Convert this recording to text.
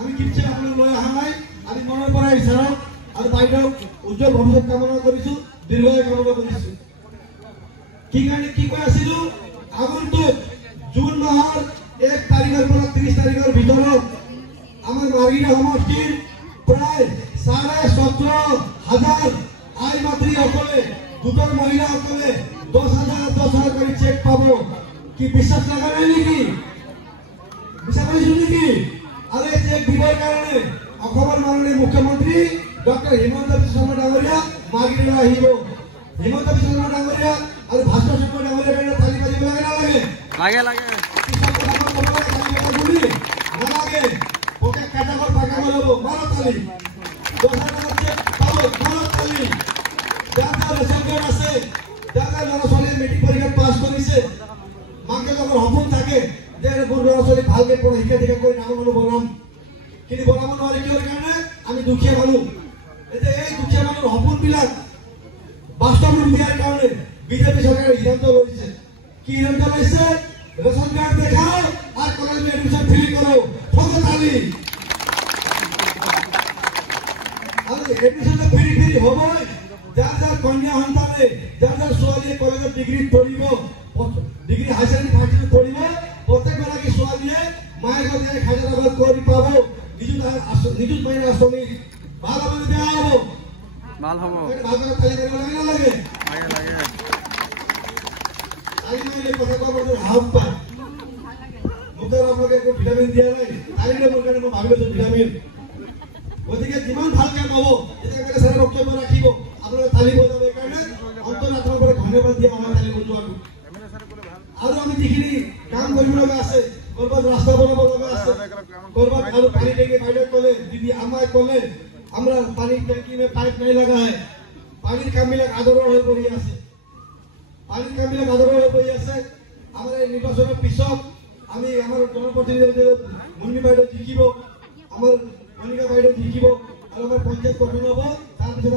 আমি কিছে আপোনাক লৈ অহা নাই আমি মনৰ পৰা ইচ্ছাত আৰু বাইদেউ উজ্জ্বল ভৱিষ্যত কামনা কৰিছো দীৰ্ঘায়ু কামনা কৰিছো কি কাৰণে কি কৈ আছিলো আগন্তুক জুন মাহৰ 1 তাৰিখৰ পৰা 30 তাৰিখৰ ভিতৰত আমাৰ মাৰ্গিনা সমষ্টিৰ প্ৰায় 17,500 আই মাতৃসকলে দুটাৰ মহিলাসকলে 10,000 কৰি চেক পাব কি বিশ্বাস লাগা নাই নেকি বিশ্বাস কৰিছো নেকি আৰু এই চেক দিবৰ কাৰণে অসমৰ মাননীয় মুখ্যমন্ত্ৰী ডক্টৰ হিমন্ত বিশ্ব শৰ্মা ডাঙৰীয়া মাৰ্গিনা আহিব হিমন্ত বিশ্ব শৰ্মা ডাঙৰীয়া আৰু ভাস্কৰ শৰ্মা ডাঙৰীয়া কাৰণে তালি বাজিব লাগে নালাগে নালাগে ওকে কাটাকর পাকা বলব মারো তালি 10,000 চেক পাবো মারো তালি যারা রেশন কার্ড আছে যারা লড়াছলি মেট্রিক পরীক্ষা পাস করেছে মাকে যখন হপন থাকে যে লড়াছলি ভালকে পড়া শিক্ষা করে নাম বললাম কিন্তু বলাব নোৱাৰি কিহৰ কাৰণে আমি দুখীয়া মানুহ এতে এই দুখীয়া মানুহৰ হপন বিলাক বাস্তৱ ৰূপ দিয়াৰ কাৰণে বিজেপি চৰকাৰে সিদ্ধান্ত লৈছে কি সিদ্ধান্ত লৈছে রেশন কার্ড দেখাও আর কলেজে এডমিশন ফ্রি করো ঠোকো তালি আর এডমিশন ফ্রি হবই যার যার কন্যা সন্তানে যার যার ছোৱালী কলেজত ডিগ্ৰি পড়িব ডিগ্ৰি হাই সেকেন্ডাৰি ফাৰ্স্ট পড়িব প্ৰত্যেক গৰাকী ছোৱালীয়ে মায়েৰ কাছে হায়দ্ৰাবাদ কৰি পাব নিযুত মাইনা আঁচনি ভাল হবে বেয়া হব ভাল হব ভালকৈ তালি কৰিব লাগে নালাগে লাগে তালি মাৰিলে কথা ক'বলৈ হাত পায় মুখৰ আপোনালোকে একো ভিটামিন দিয়া নাই তালিৰে মোৰ কাৰণে মই ভাবিলোঁ ভিটামিন গতিকে যিমান ভালকৈ পাব তেতিয়া ছাৰে বক্তব্য ৰাখিব আপোনালোকে তালি বজাবৰ কাৰণে অন্তৰাত্মাৰ পৰা ধন্যবাদ দিয়া আমাৰ তালি বজোৱাটো আৰু আমি যিখিনি কাম কৰিব লগা আছে কৰবাত ৰাস্তা বনাব লগা আছে কৰবাত আৰু পানী টেংকি বাইদেউ ক'লে দিদি আমায় ক'লে আমৰা পানি ট্যাঙ্কি में पाइप नहीं लगा है পানিৰ কামবিলাক আদৰৰ হৈ পৰি আছে পানিৰ কামবিলাক আদৰৰ হৈ পৰি আছে আমাৰ নিৰ্বাচনৰ পিছত আমি আমাৰ জনপ্ৰতিনিধি মুন্নি বাইদেউ জিকিব আমাৰ মনিকা বাইদেউ জিকিব আৰু আমাৰ পঞ্চায়ত গঠন হ'ব তাৰ পিছত